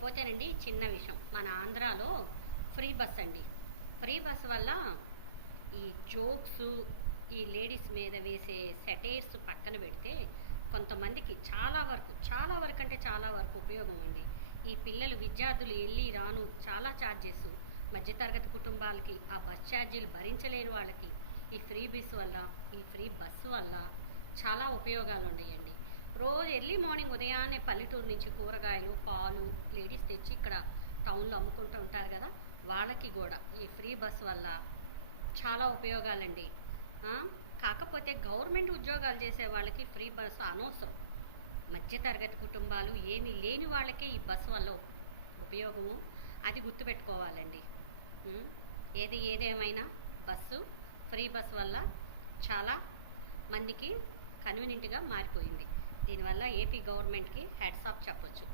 ఇకపోతేనండి చిన్న విషయం, మన ఆంధ్రాలో ఫ్రీ బస్ అండి. ఫ్రీ బస్ వల్ల ఈ జోక్స్, ఈ లేడీస్ మీద వేసే సెటైర్స్ పక్కన పెడితే కొంతమందికి చాలా వరకు అంటే చాలా వరకు ఉపయోగం ఉంది. ఈ పిల్లలు విద్యార్థులు వెళ్ళి రాను చాలా ఛార్జెస్, మధ్యతరగతి కుటుంబాలకి ఆ బస్ ఛార్జీలు భరించలేని వాళ్ళకి ఈ ఫ్రీ బస్సు వల్ల చాలా ఉపయోగాలు ఉన్నాయండి. రోజు ఎర్లీ మార్నింగ్ ఉదయాన్నే పల్లెటూరు నుంచి కూరగాయలు, పాలు లేడీస్ తెచ్చి ఇక్కడ టౌన్లో అమ్ముకుంటూ ఉంటారు కదా, వాళ్ళకి కూడా ఈ ఫ్రీ బస్ వల్ల చాలా ఉపయోగాలండి. కాకపోతే గవర్నమెంట్ ఉద్యోగాలు చేసే వాళ్ళకి ఫ్రీ బస్సు అనవసరం. మధ్యతరగతి కుటుంబాలు ఏమీ లేని వాళ్ళకే ఈ బస్సు వల్ల ఉపయోగము, అది గుర్తుపెట్టుకోవాలండి. ఏదేమైనా ఫ్రీ బస్ వల్ల చాలా మందికి కన్వీనియంట్గా మారిపోయింది. దీనివల్ల ఏపీ గవర్నమెంట్కి హ్యాట్స్ ఆఫ్ చెప్పొచ్చు.